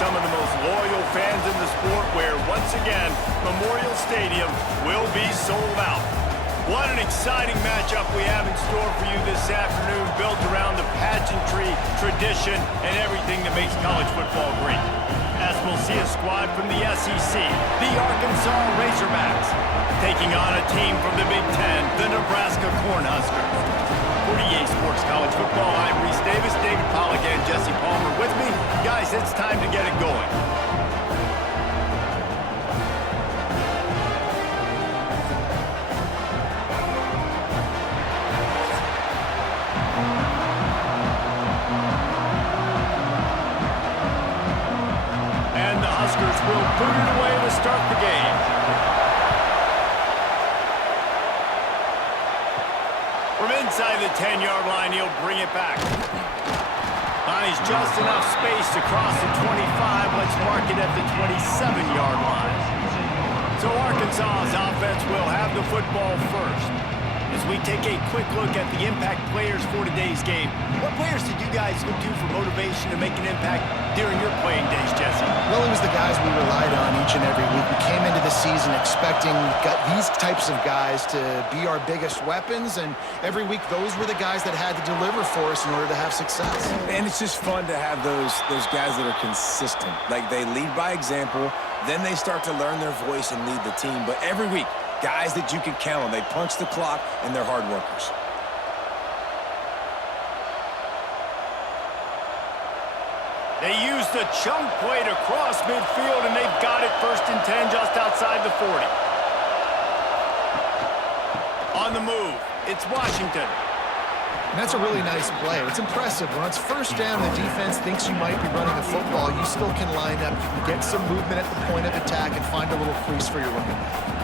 some of the most loyal fans in the sport where, once again, Memorial Stadium will be sold out. What an exciting matchup we have in store for you this afternoon, built around the pageantry, tradition, and everything that makes college football great. As we'll see a squad from the SEC, the Arkansas Razorbacks, taking on a team from the Big Ten, the Nebraska Cornhuskers. For EA Sports College Football, I'm Reese Davis, David Pollack, and Jesse Palmer with me. Guys, it's time to get it going. And the Huskers will boot it away to start the game. From inside the 10-yard line, he'll bring it back. Finds just enough space to cross the 25. Let's mark it at the 27-yard line. So Arkansas's offense will have the football first. As we take a quick look at the impact players for today's game, what players did you guys look to for motivation to make an impact during your playing days, Jesse? Well, it was the guys we relied on each and every week. We came into the season expecting these types of guys to be our biggest weapons, and every week those were the guys that had to deliver for us in order to have success. And it's just fun to have those guys that are consistent. Like, they lead by example, then they start to learn their voice and lead the team. But every week, guys that you can count on. They punch the clock, and they're hard workers. They used the chunk play to cross midfield, and they've got it 1st and 10 just outside the 40. On the move, it's Washington. And that's a really nice play. It's impressive. When it's 1st down, the defense thinks you might be running the football. You still can line up, you can get some movement at the point of attack and find a little crease for your running back.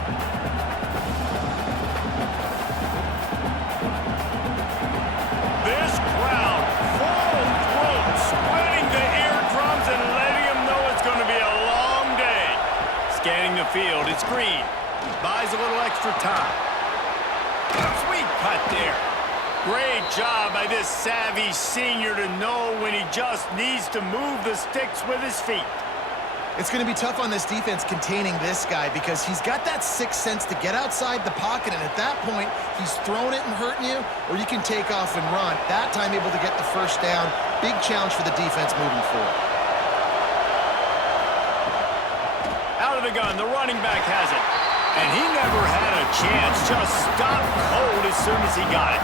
Field. It's Green. Buys a little extra time. Sweet cut there. Great job by this savvy senior to know when he just needs to move the sticks with his feet. It's going to be tough on this defense containing this guy because he's got that sixth sense to get outside the pocket, and at that point, he's throwing it and hurting you, or you can take off and run. That time able to get the 1st down. Big challenge for the defense moving forward. Out of the gun, the running back has it. And he never had a chance, just stopped cold as soon as he got it.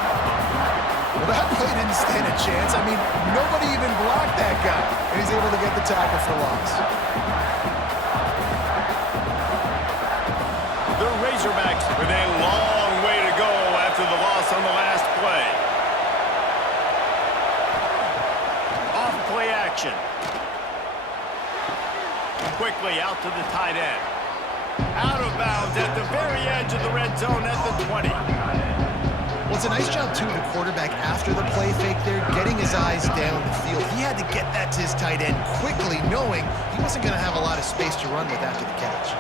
Well, that play didn't stand a chance. I mean, nobody even blocked that guy. And he's able to get the tackle for loss. The Razorbacks with a long way to go after the loss on the last play. Off play action. Quickly out to the tight end. Out of bounds at the very edge of the red zone at the 20. Well, it's a nice job, too, the quarterback after the play fake there, getting his eyes down the field. He had to get that to his tight end quickly, knowing he wasn't going to have a lot of space to run with after the catch.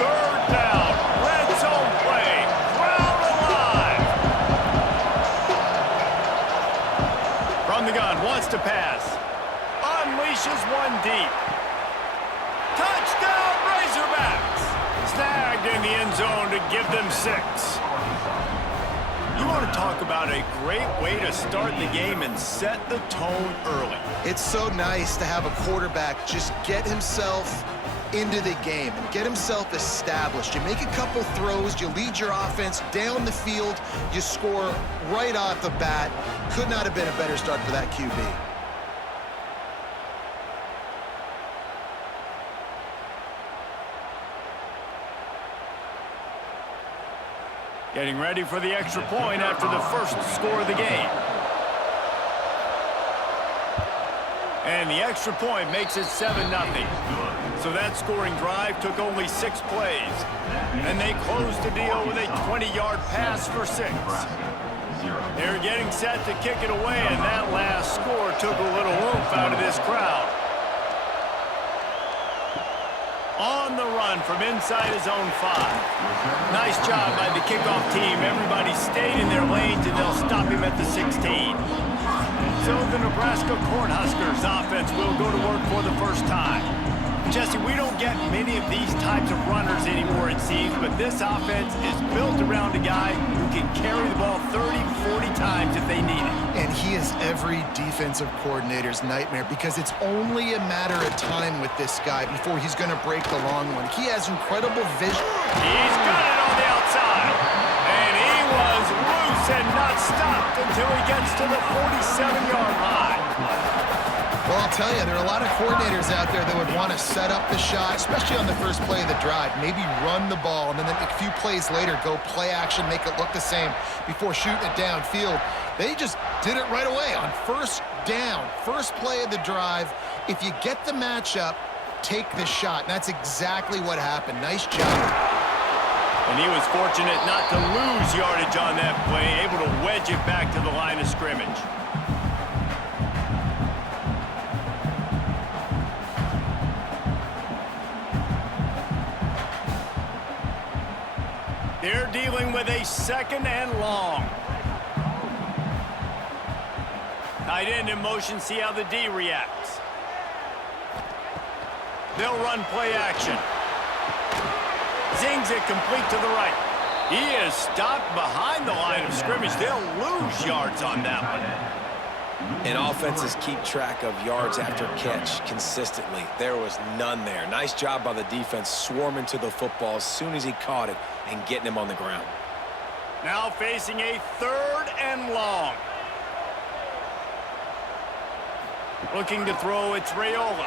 3rd down. Red zone play. Crowd alive. From the gun, wants to pass. Unleashes one deep. Touchdown, Razorbacks! Snagged in the end zone to give them 6. You want to talk about a great way to start the game and set the tone early. It's so nice to have a quarterback just get himself into the game and get himself established. You make a couple throws, you lead your offense down the field, you score right off the bat. Could not have been a better start for that QB. Getting ready for the extra point after the first score of the game. And the extra point makes it 7-0. So that scoring drive took only 6 plays. And they closed the deal with a 20-yard pass for 6. They're getting set to kick it away, and that last score took a little oomph out of this crowd. On the run from inside his own 5. Nice job by the kickoff team. Everybody stayed in their lanes, and they'll stop him at the 16. So the Nebraska Cornhuskers offense will go to work for the first time. Jesse, we don't get many of these types of runners anymore, it seems, but this offense is built around a guy who can carry the ball 30, 40 times if they need it. And he is every defensive coordinator's nightmare because it's only a matter of time with this guy before he's going to break the long one. He has incredible vision. He's got it on the outside. And he was loose and not stopped until he gets to the 47-yard line. Well, I'll tell you, there are a lot of coordinators out there that would want to set up the shot, especially on the first play of the drive, maybe run the ball, and then a few plays later go play action, make it look the same before shooting it downfield. They just did it right away on first down, first play of the drive. If you get the matchup, take the shot. And that's exactly what happened. Nice job. And he was fortunate not to lose yardage on that play, able to wedge it back to the line of scrimmage. They're dealing with a second and long. Tight end in motion, see how the D reacts. They'll run play action. Zings it complete to the right. He is stopped behind the line of scrimmage. They'll lose yards on that one. And offenses keep track of yards after catch consistently. There was none there. Nice job by the defense swarming to the football as soon as he caught it and getting him on the ground. Now facing a third and long. Looking to throw, it's Raiola.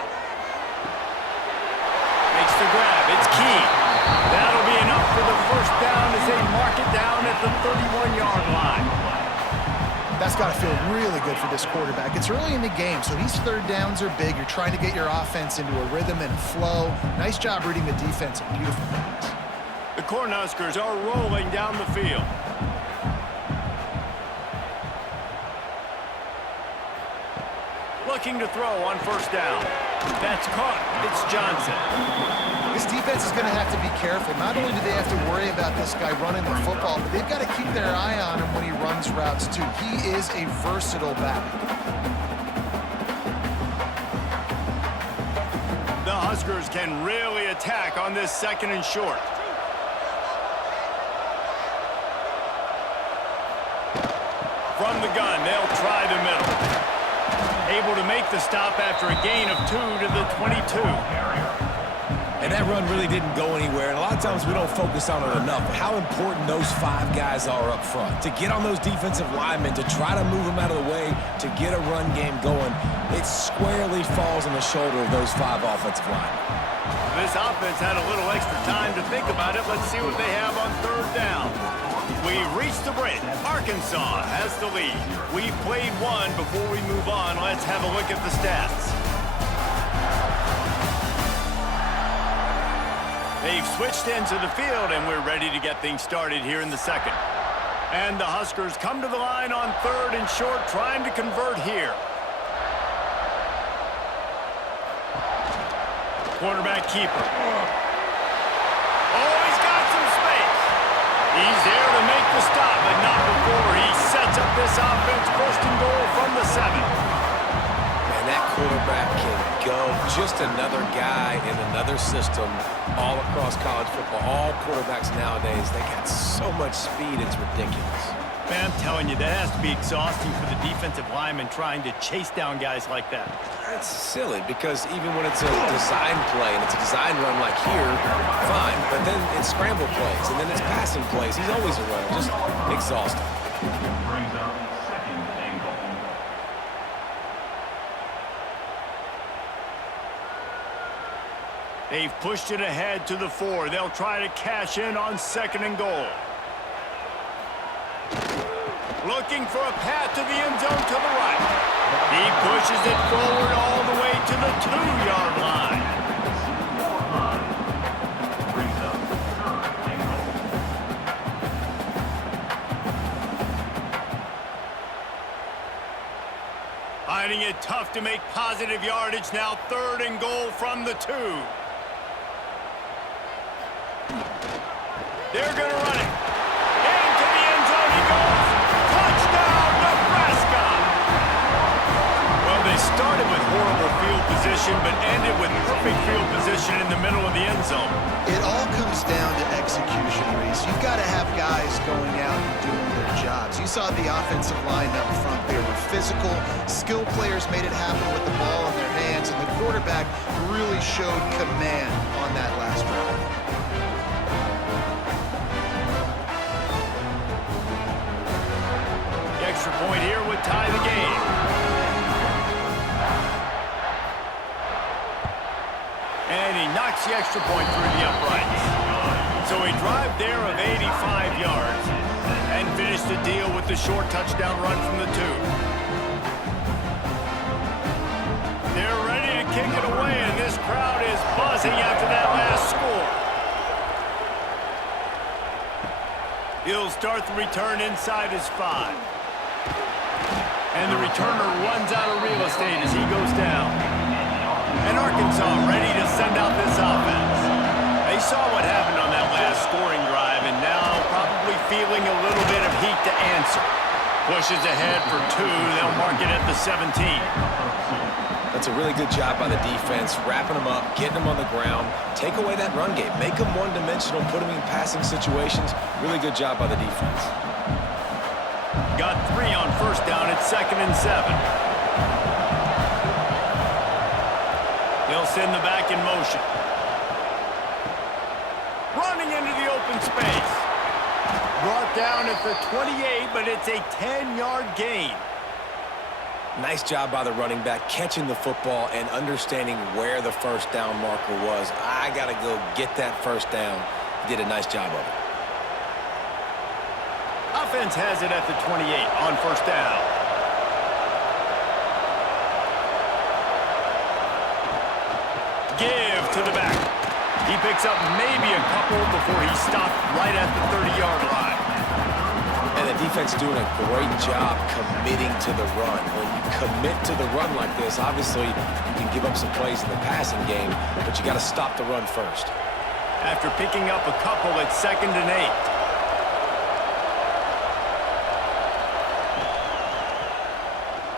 Makes the grab, it's Key. That'll be enough for the first down as they mark it down at the 31-yard line. That's got to feel really good for this quarterback. It's early in the game, so these third downs are big. You're trying to get your offense into a rhythm and flow. Nice job reading the defense. Beautiful pass. The Cornhuskers are rolling down the field. Looking to throw on first down. That's caught. It's Johnson. This defense is going to have to be careful. Not only do they have to worry about this guy running the football, but they've got to keep their eye on him when he runs routes too. He is a versatile back. The Huskers can really attack on this second and short. From the gun, they'll try the middle. Able to make the stop after a gain of 2 to the 22. And that run really didn't go anywhere. And a lot of times we don't focus on it enough. But how important those 5 guys are up front. To get on those defensive linemen, to try to move them out of the way, to get a run game going, it squarely falls on the shoulder of those 5 offensive linemen. This offense had a little extra time to think about it. Let's see what they have on third down. We reached the break. Arkansas has the lead. We've played one. Before we move on, let's have a look at the stats. They've switched ends of the field, and we're ready to get things started here in the second. And the Huskers come to the line on third and short, trying to convert here. Quarterback keeper. Oh, he's got some space. He's there to make the stop, but not before he sets up this offense first and goal from the 7. Man, that quarterback can go. Just another guy in another system all across college football. All quarterbacks nowadays, they got so much speed, it's ridiculous. Man, I'm telling you, that has to be exhausting for the defensive lineman trying to chase down guys like that. That's silly because even when it's a design play and it's a design run like here, fine. But then it's scramble plays and then it's passing plays. He's always a runner. Just exhausting. They've pushed it ahead to the 4. They'll try to cash in on second and goal. Looking for a path to the end zone to the right. He pushes it forward all the way to the 2-yard line. Finding it tough to make positive yardage now. Third and goal from the 2. They're going to run it. Into the end zone he goes. Touchdown, Nebraska! horrible field position, but ended with perfect field position in the middle of the end zone. It all comes down to execution, Reese. You've got to have guys going out and doing their jobs. You saw the offensive line up front. They were physical. Skill players made it happen with the ball in their hands, and the quarterback really showed command on that last drive. The extra point here would tie the game. And he knocks the extra point through the uprights. So a drive there of 85 yards and finished the deal with the short touchdown run from the 2. They're ready to kick it away, and this crowd is buzzing after that last score. He'll start the return inside his 5. And the returner runs out of real estate as he goes down. And Arkansas ready to send out this offense. They saw what happened on that last scoring drive, and now probably feeling a little bit of heat to answer. Pushes ahead for 2. They'll mark it at the 17. That's a really good job by the defense, wrapping them up, getting them on the ground, take away that run game, make them one-dimensional, put them in passing situations. Really good job by the defense. Got 3 on first down at 2nd and 7. They'll send the back in motion. Running into the open space. Brought down at the 28, but it's a 10-yard gain. Nice job by the running back, catching the football and understanding where the first down marker was. I got to go get that first down. He did a nice job of it. Offense has it at the 28 on first down. Give to the back. He picks up maybe a couple before he stopped right at the 30-yard line. And the defense doing a great job committing to the run. When you commit to the run like this, obviously you can give up some plays in the passing game, but you got to stop the run first. After picking up a couple at 2nd and 8.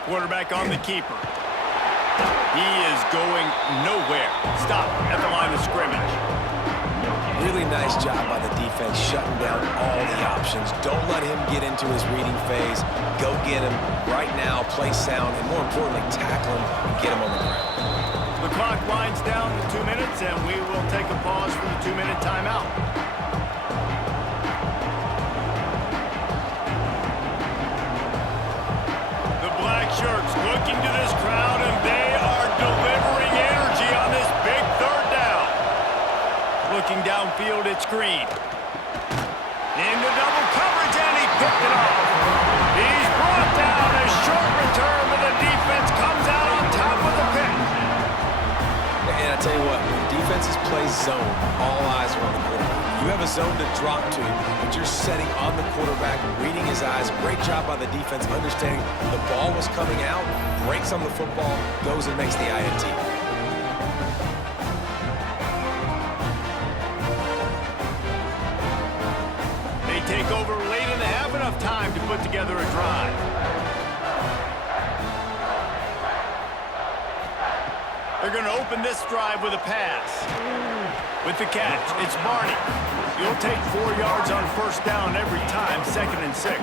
Quarterback on the keeper. He is going nowhere. Stop at the line of scrimmage. Really nice job by the defense shutting down all the options. Don't let him get into his reading phase. Go get him right now, play sound, and more importantly, tackle him and get him on the ground. The clock winds down to 2 minutes, and we will take a pause for the 2-minute timeout. The black shirts looking to this crowd, and they are delivering energy on this big 3rd down. Looking downfield, it's Green. Into double coverage, and he picked it off. He's brought down. A short return, but the defense comes out on top of the pick. And I tell you what, when defenses play zone, all eyes are on the quarterback. You have a zone to drop to, but you're setting on the quarterback, reading his eyes. Great job by the defense, understanding the ball was coming out, breaks on the football, goes and makes the INT. They take over late and they have enough time to put together a drive. They're going to open this drive with a pass. With the catch, it's Barney. He'll take 4 yards on first down every time, 2nd and 6.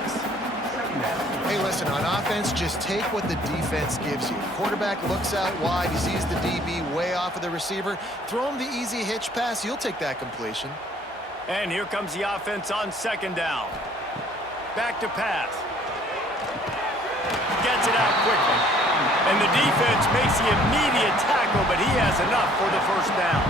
Hey, listen, on offense, just take what the defense gives you. Quarterback looks out wide. He sees the DB way off of the receiver. Throw him the easy hitch pass. You'll take that completion. And here comes the offense on 2nd down. Back to pass. Gets it out quickly. And the defense makes the immediate tackle, but he has enough for the first down.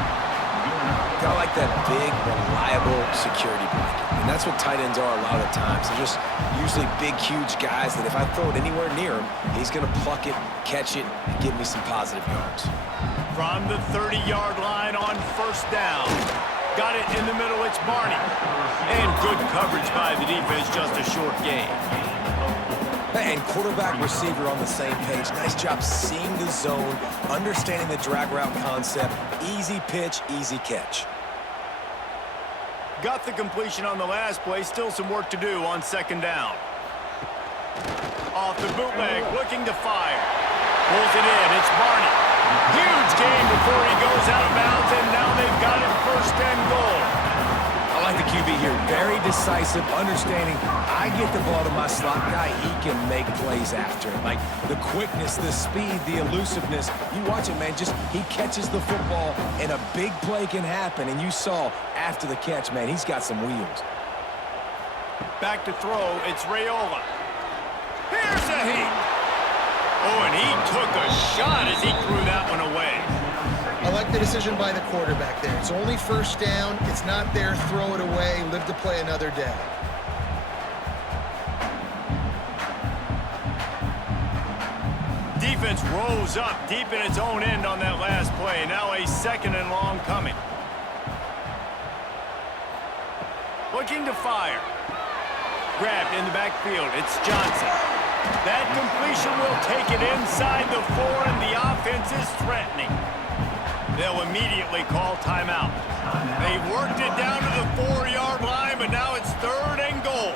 I like that big, reliable security blanket. And that's what tight ends are a lot of the times. They're just usually big, huge guys that if I throw it anywhere near him, he's going to pluck it, catch it, and give me some positive yards. From the 30-yard line on first down. Got it in the middle, it's Barney. And good coverage by the defense, just a short gain. And quarterback, receiver on the same page. Nice job seeing the zone, understanding the drag route concept. Easy pitch, easy catch. Got the completion on the last play. Still some work to do on 2nd down. Off the bootleg, looking to fire. Pulls it in. It's Barney. Huge game before he goes out of bounds, and now they've got it first and goal. I like the QB here. Very decisive, understanding I get the ball to my slot guy, he can make plays after it. Like the quickness, the speed, the elusiveness. You watch it, man, just he catches the football and a big play can happen. And you saw after the catch, man, he's got some wheels. Back to throw, it's Raiola. Here's a heat. Oh, and he took a shot as he threw that one away. I like the decision by the quarterback there. It's only first down. It's not there. Throw it away. Live to play another day. Defense rose up deep in its own end on that last play. Now a second and long coming. Looking to fire. Grabbed in the backfield. It's Johnson. That completion will take it inside the 4, and the offense is threatening. They'll immediately call timeout. They worked it down to the 4-yard line, but now it's third and goal.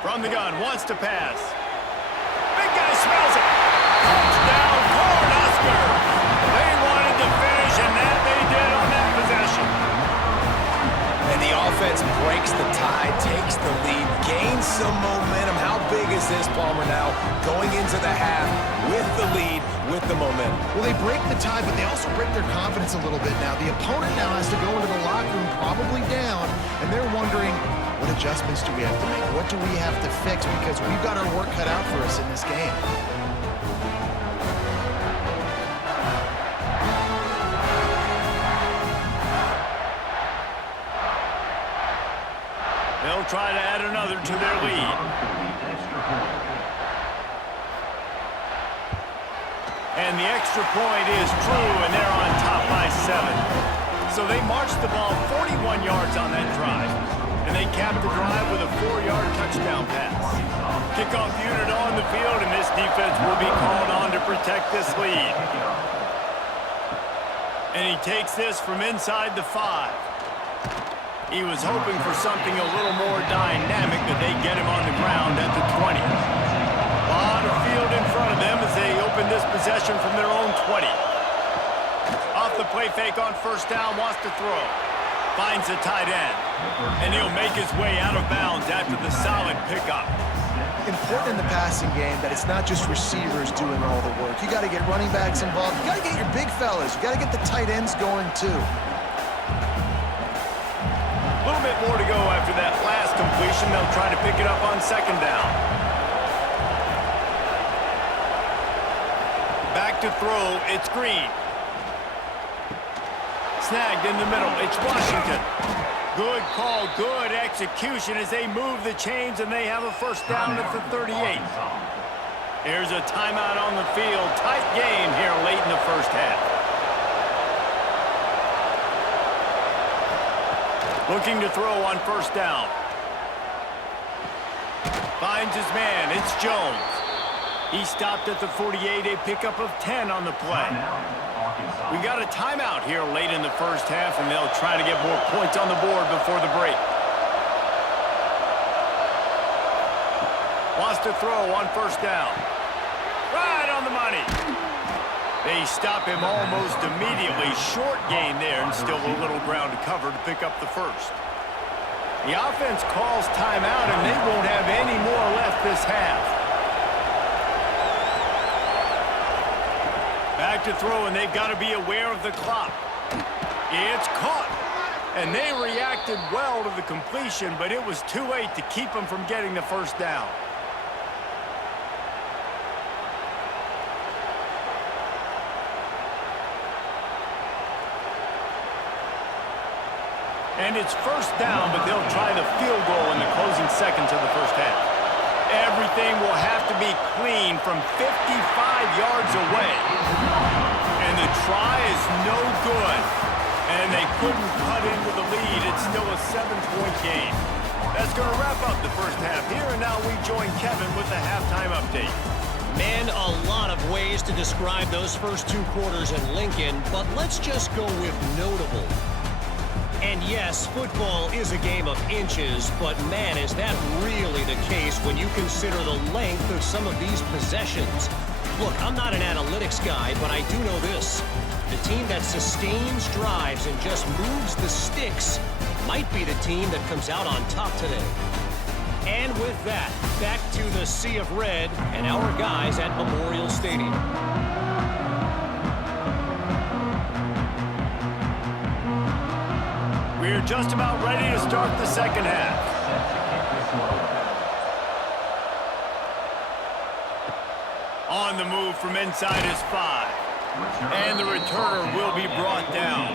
From the gun, wants to pass. Big guy smells it. Touchdown, Cornhusker. They wanted to finish, and that they did on that possession. And the offense breaks the tie, takes the lead, gains some momentum. How big is this, Palmer, now going into the half with the lead, with the momentum? Well, they break the tie, but they also break their confidence a little bit now. The opponent now has to go into the locker room probably down, and they're wondering, what adjustments do we have to make? What do we have to fix? Because we've got our work cut out for us in this game. They'll try to add another to their lead. And the extra point is true, and they're on top by 7. So they marched the ball 41 yards on that drive. And they capped the drive with a 4-yard touchdown pass. Kickoff unit on the field, and this defense will be called on to protect this lead. And he takes this from inside the 5. He was hoping for something a little more dynamic, but they get him on the ground at the 20. A lot of field in front of them as they open this possession from their own 20. Off the play fake on first down, wants to throw. Finds a tight end. And he'll make his way out of bounds after the solid pickup. Important in the passing game that it's not just receivers doing all the work. You got to get running backs involved. You got to get your big fellas. You got to get the tight ends going too. A little bit more to go after that last completion. They'll try to pick it up on second down. Back to throw, it's Green. Snagged in the middle, it's Washington. Good call, good execution as they move the chains, and they have a first down at the 38. Here's a timeout on the field. Tight game here late in the first half. Looking to throw on first down. Finds his man. It's Jones. He stopped at the 48, a pickup of 10 on the play. We got a timeout here late in the first half, and they'll try to get more points on the board before the break. Wants to throw on first down. Right on the money. They stop him almost immediately. Short gain there, and still a little ground to cover to pick up the first. The offense calls timeout, and they won't have any more left this half. Back to throw, and they've got to be aware of the clock. It's caught. And they reacted well to the completion, but it was too late to keep them from getting the first down. And it's first down, but they'll try the field goal in the closing seconds of the first half. Everything will have to be clean from 55 yards away. And the try is no good. And they couldn't cut into the lead. It's still a 7-point game. That's going to wrap up the first half here. And now we join Kevin with the halftime update. Man, a lot of ways to describe those first 2 quarters in Lincoln, but let's just go with notable. And yes, football is a game of inches, but man, is that really the case when you consider the length of some of these possessions. Look, I'm not an analytics guy, but I do know this. The team that sustains drives and just moves the sticks might be the team that comes out on top today. And with that, back to the sea of red and our guys at Memorial Stadium. We're just about ready to start the second half. On the move from inside his 5. And the returner will be brought down.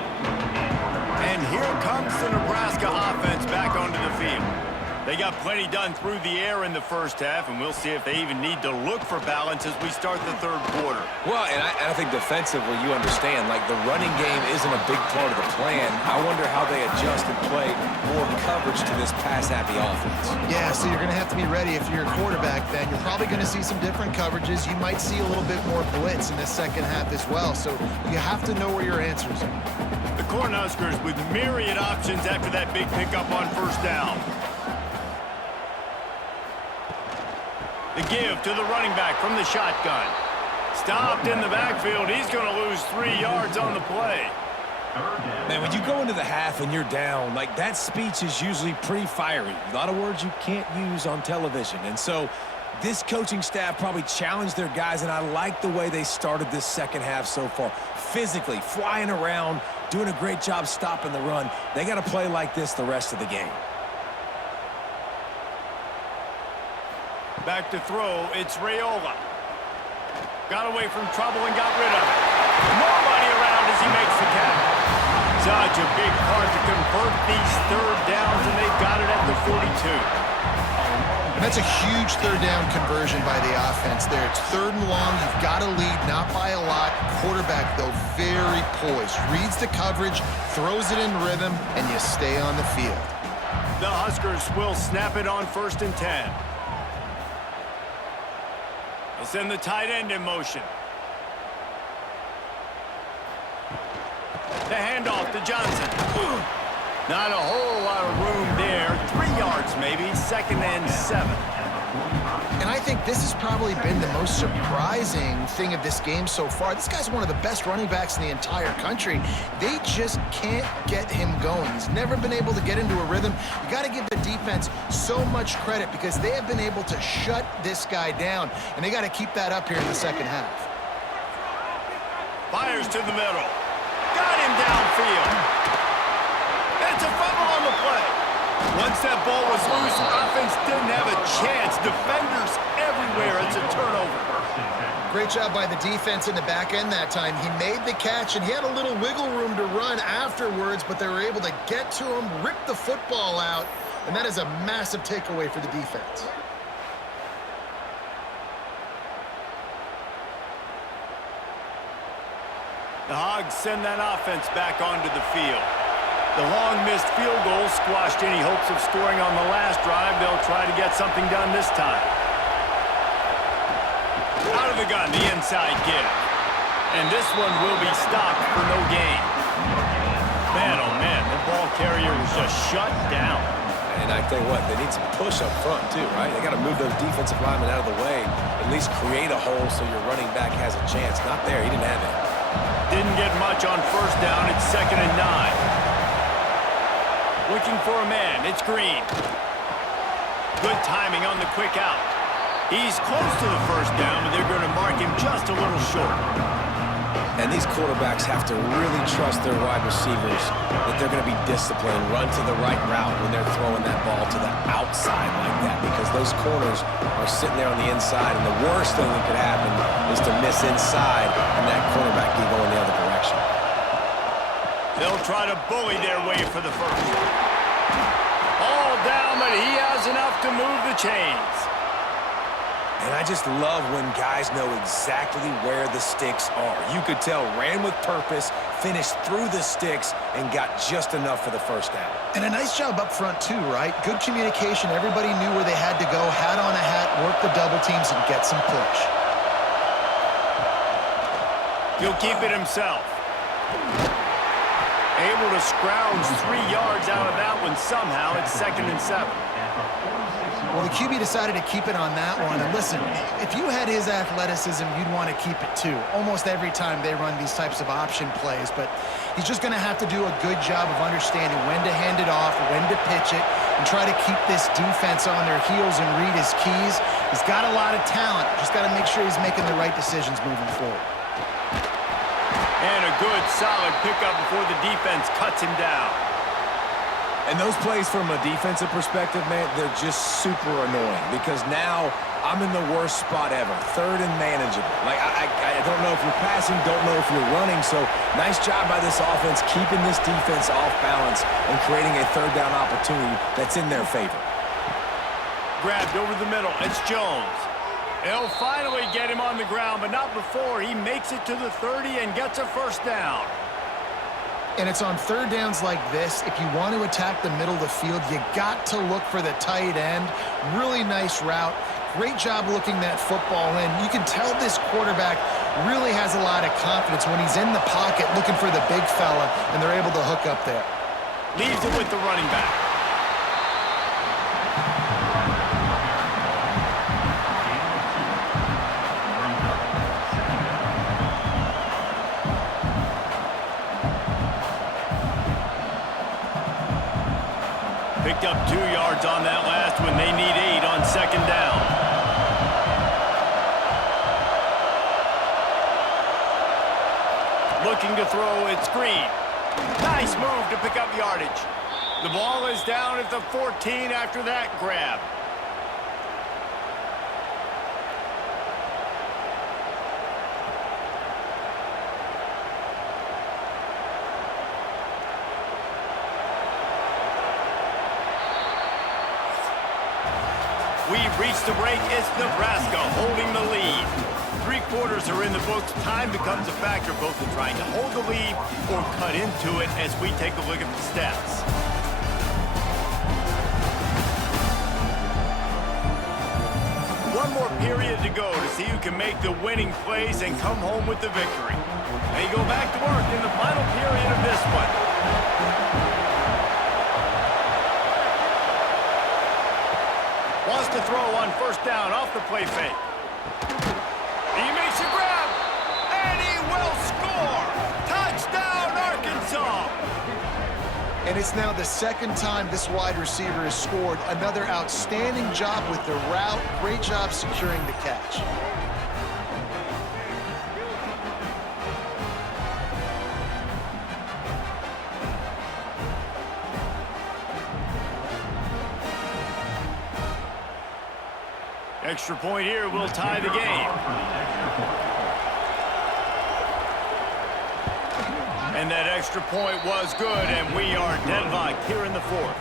And here comes the Nebraska offense back onto the field. They got plenty done through the air in the first half, and we'll see if they even need to look for balance as we start the third quarter. Well, and I think defensively, you understand, like the running game isn't a big part of the plan. I wonder how they adjust and play more coverage to this pass-happy offense. Yeah, so you're going to have to be ready if you're a quarterback then. You're probably going to see some different coverages. You might see a little bit more blitz in the second half as well, so you have to know where your answers are. The Cornhuskers with myriad options after that big pickup on first down. The give to the running back from the shotgun. Stopped in the backfield. He's going to lose 3 yards on the play. Man, when you go into the half and you're down, like that speech is usually pretty fiery. A lot of words you can't use on television. And so this coaching staff probably challenged their guys, and I like the way they started this second half so far. Physically, flying around, doing a great job stopping the run. They got to play like this the rest of the game. Back to throw, it's Raiola. Got away from trouble and got rid of it. Nobody around as he makes the catch. Such a big part to convert these third downs, and they've got it at the 42. And that's a huge third down conversion by the offense there. It's third and long. You've got to lead, not by a lot. Quarterback, though, very poised. Reads the coverage, throws it in rhythm, and you stay on the field. The Huskers will snap it on 1st and 10. They'll send the tight end in motion. The handoff to Johnson. Not a whole lot of room there. 3 yards maybe, 2nd and 7. And I think this has probably been the most surprising thing of this game so far. This guy's one of the best running backs in the entire country. They just can't get him going. He's never been able to get into a rhythm. You got to give the defense so much credit because they have been able to shut this guy down, and they got to keep that up here in the second half. Fires to the middle. Got him downfield. It's a fumble on the play. Once that ball was loose, offense didn't have a chance. Defenders everywhere. It's a turnover. Great job by the defense in the back end that time. He made the catch, and he had a little wiggle room to run afterwards, but they were able to get to him, rip the football out, and that is a massive takeaway for the defense. The Hogs send that offense back onto the field. The long missed field goal squashed any hopes of scoring on the last drive. They'll try to get something done this time. Out of the gun, the inside give. And this one will be stopped for no gain. Man, oh man, the ball carrier was just shut down. And I tell you what, they need some push up front too, right? They got to move those defensive linemen out of the way, at least create a hole so your running back has a chance. Not there, he didn't have it. Didn't get much on first down. It's 2nd and 9. Looking for a man. It's Green. Good timing on the quick out. He's close to the first down, but they're going to mark him just a little short. And these quarterbacks have to really trust their wide receivers that they're going to be disciplined, run to the right route when they're throwing that ball to the outside like that, because those corners are sitting there on the inside, and the worst thing that could happen is to miss inside and that cornerback can go in the other direction. They'll try to bully their way for the first. All down, but he has enough to move the chains. And I just love when guys know exactly where the sticks are. You could tell ran with purpose, finished through the sticks, and got just enough for the first down. And a nice job up front too, right? Good communication. Everybody knew where they had to go, hat on a hat, work the double teams, and get some push. He'll keep it himself. Able to scrounge 3 yards out of that one somehow. It's 2nd and 7. Well, the QB decided to keep it on that one. And listen, if you had his athleticism, you'd want to keep it too. Almost every time they run these types of option plays. But he's just going to have to do a good job of understanding when to hand it off, when to pitch it, and try to keep this defense on their heels and read his keys. He's got a lot of talent. Just got to make sure he's making the right decisions moving forward. And a good, solid pickup before the defense cuts him down. And those plays from a defensive perspective, man, they're just super annoying because now I'm in the worst spot ever, 3rd and manageable. Like, I don't know if you're passing, don't know if you're running, so nice job by this offense keeping this defense off balance and creating a 3rd down opportunity that's in their favor. Grabbed over the middle. It's Jones. They'll finally get him on the ground, but not before he makes it to the 30 and gets a 1st down. And it's on 3rd downs like this. If you want to attack the middle of the field, you got to look for the tight end. Really nice route. Great job looking that football in. You can tell this quarterback really has a lot of confidence when he's in the pocket looking for the big fella, and they're able to hook up there. Leaves it with the running back. Picked up 2 yards on that last one. They need 8 on 2nd down. Looking to throw, it's Green. Nice move to pick up yardage. The ball is down at the 14 after that grab. We've reached the break. It's Nebraska holding the lead. 3 quarters are in the books. Time becomes a factor both in trying to hold the lead or cut into it as we take a look at the stats. One more period to go to see who can make the winning plays and come home with the victory. They go back to work in the final period of this one. Wants to throw on 1st down off the play fake. He makes a grab, and he will score. Touchdown, Arkansas. And it's now the 2nd time this wide receiver has scored. Another outstanding job with the route. Great job securing the catch. Extra point here will tie the game. And that extra point was good, and we are deadlocked here in the 4th.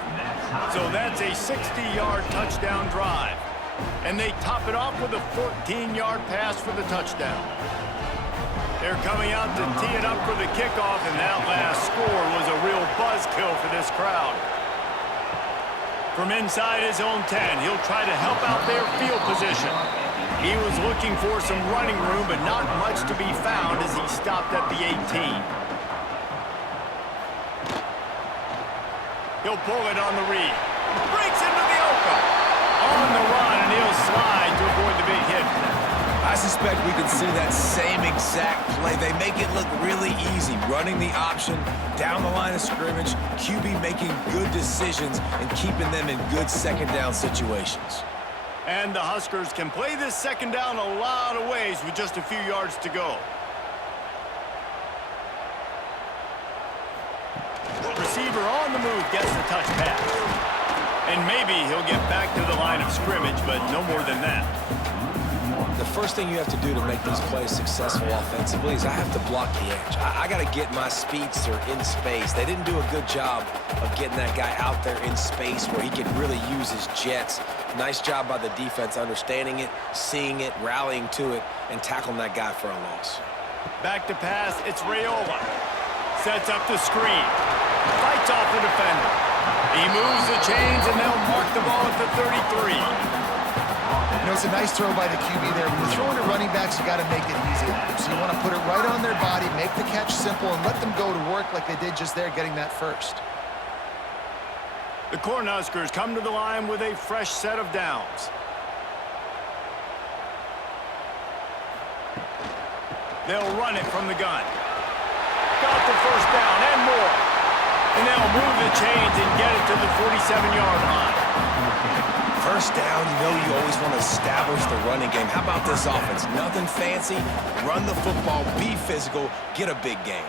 So that's a 60-yard touchdown drive. And they top it off with a 14-yard pass for the touchdown. They're coming out to tee it up for the kickoff, and that last score was a real buzzkill for this crowd. From inside his own 10, he'll try to help out their field position. He was looking for some running room, but not much to be found as he stopped at the 18. He'll pull it on the read. Breaks into the open. On the run, and he'll slide to avoid the big hit. I suspect we can see that same exact play. They make it look really easy, running the option down the line of scrimmage, QB making good decisions and keeping them in good 2nd down situations. And the Huskers can play this 2nd down a lot of ways with just a few yards to go. Receiver on the move gets the touch pass. And maybe he'll get back to the line of scrimmage, but no more than that. The first thing you have to do to make these plays successful offensively is I have to block the edge. I got to get my speedster in space. They didn't do a good job of getting that guy out there in space where he could really use his jets. Nice job by the defense understanding it, seeing it, rallying to it, and tackling that guy for a loss. Back to pass, it's Raiola. Sets up the screen. Fights off the defender. He moves the chains, and they'll mark the ball at the 33. You know, it's a nice throw by the QB there. When you're throwing to running backs, you got to make it easy. So you want to put it right on their body, make the catch simple, and let them go to work like they did just there, getting that first. The Cornhuskers come to the line with a fresh set of downs. They'll run it from the gun. Got the first down and more. And they'll move the chains and get it to the 47-yard line. First down, you know you always want to establish the running game. How about this offense? Nothing fancy. Run the football, be physical, get a big gain.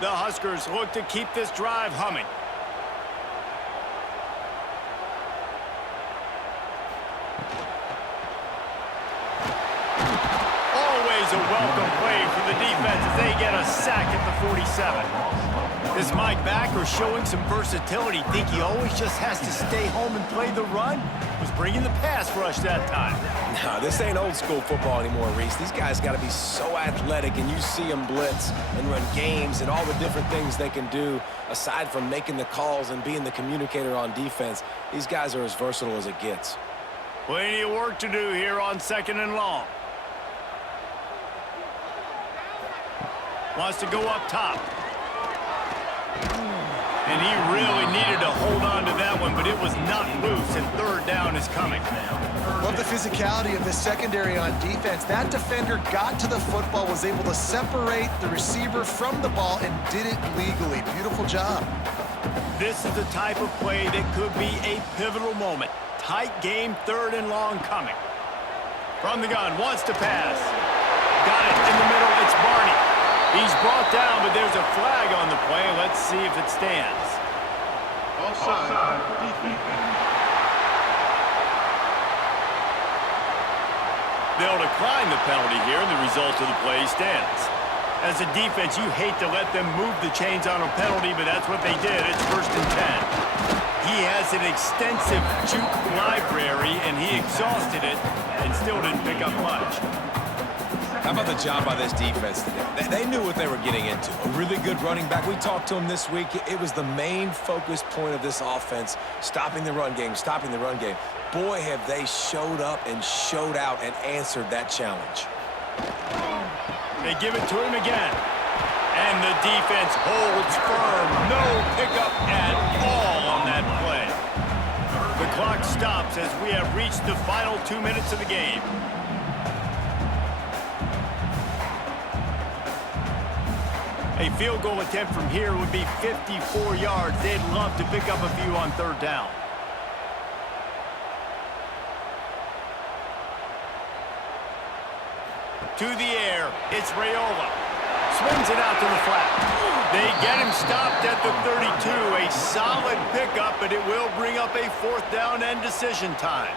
The Huskers look to keep this drive humming. Always a welcome play for the defense as they get a sack at the 47. This Mike backer showing some versatility. Think he always just has to stay home and play the run? Was bringing the pass rush that time. No, this ain't old school football anymore, Reese. These guys got to be so athletic, and you see them blitz and run games and all the different things they can do aside from making the calls and being the communicator on defense. These guys are as versatile as it gets. Plenty of work to do here on 2nd and long. Wants to go up top. And he really needed to hold on to that one, but it was not loose, and 3rd down is coming. Love the physicality of the secondary on defense. That defender got to the football, was able to separate the receiver from the ball, and did it legally. Beautiful job. This is the type of play that could be a pivotal moment. Tight game, 3rd and long coming. From the gun, wants to pass. Got it in the middle, it's Barney. He's brought down, but there's a flag on the play. Let's see if it stands. Offside. They'll decline the penalty here, and the result of the play stands. As a defense, you hate to let them move the chains on a penalty, but that's what they did. It's 1st and 10. He has an extensive juke library, and he exhausted it and still didn't pick up much. How about the job by this defense today? They knew what they were getting into. A really good running back. We talked to him this week. It was the main focus point of this offense, stopping the run game, stopping the run game. Boy, have they showed up and showed out and answered that challenge. They give it to him again. And the defense holds firm. No pickup at all on that play. The clock stops as we have reached the final 2 minutes of the game. A field goal attempt from here would be 54 yards. They'd love to pick up a few on 3rd down. To the air, it's Raiola. Swings it out to the flat. They get him stopped at the 32. A solid pickup, but it will bring up a 4th down and decision time.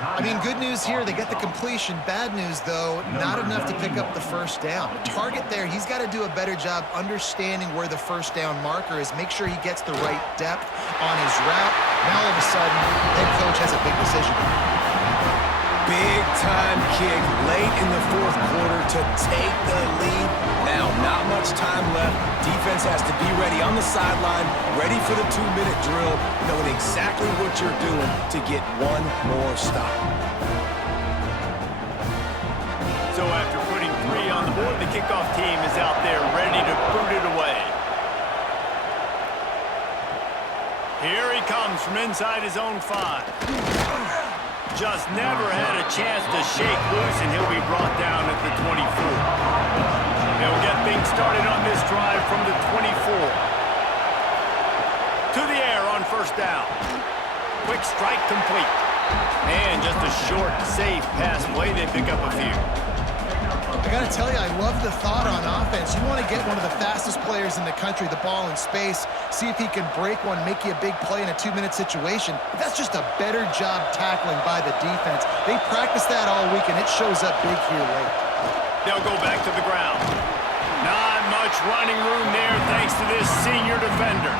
I mean, good news here, they get the completion. Bad news, though, not enough to pick up the 1st down. The target there, he's got to do a better job understanding where the 1st down marker is. Make sure he gets the right depth on his route. Now, all of a sudden, head coach has a big decision. Big-time kick late in the 4th quarter to take the lead. Now, not much time left. Defense has to be ready on the sideline, ready for the 2-minute drill, knowing exactly what you're doing to get one more stop. So after putting 3 on the board, the kickoff team is out there ready to boot it away. Here he comes from inside his own 5. Just never had a chance to shake loose, and he'll be brought down at the 24. They'll get things started on this drive from the 24. To the air on 1st down. Quick strike complete. And just a short, safe pass play. They pick up a few. I got to tell you, I love the thought on offense. You want to get one of the fastest players in the country the ball in space, see if he can break one, make you a big play in a 2-minute situation. But that's just a better job tackling by the defense. They practiced that all week, and it shows up big here late. They'll go back to the ground. Not much running room there thanks to this senior defender.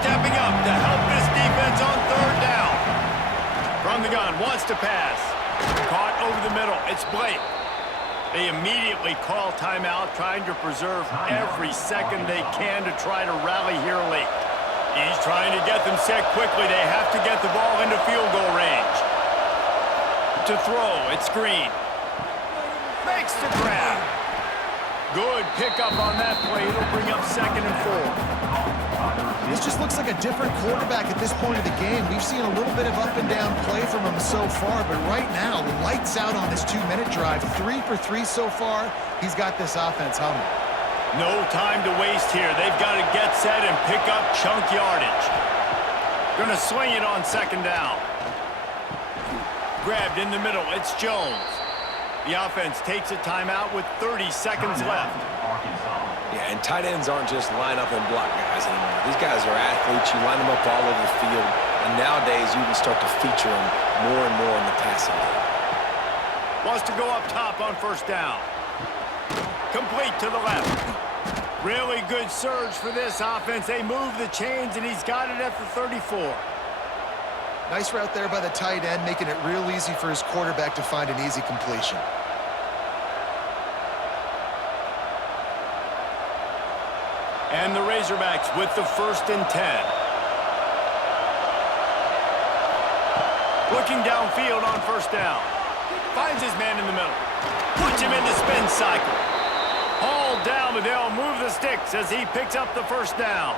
Stepping up to help this defense on 3rd down. From the gun, wants to pass. Caught over the middle. It's Blake. They immediately call timeout, trying to preserve every second they can to try to rally here late. He's trying to get them set quickly. They have to get the ball into field goal range. To throw, it's Green. Makes the grab. Good pickup on that play. It'll bring up 2nd and 4. This just looks like a different quarterback at this point of the game. We've seen a little bit of up and down play from him so far, but right now, lights out on this 2-minute drive. 3 for 3 so far. He's got this offense humming. No time to waste here. They've got to get set and pick up chunk yardage. Gonna swing it on 2nd down. Grabbed in the middle. It's Jones. The offense takes a timeout with 30 seconds left. Yeah, and tight ends aren't just line up and block guys anymore. These guys are athletes. You line them up all over the field. And nowadays, you can start to feature them more and more in the passing game. Wants to go up top on 1st down. Complete to the left. Really good surge for this offense. They move the chains, and he's got it at the 34. Nice route there by the tight end, making it real easy for his quarterback to find an easy completion. And the Razorbacks with the 1st and 10. Looking downfield on 1st down. Finds his man in the middle. Puts him in the spin cycle. Hauled down, but they'll move the sticks as he picks up the 1st down.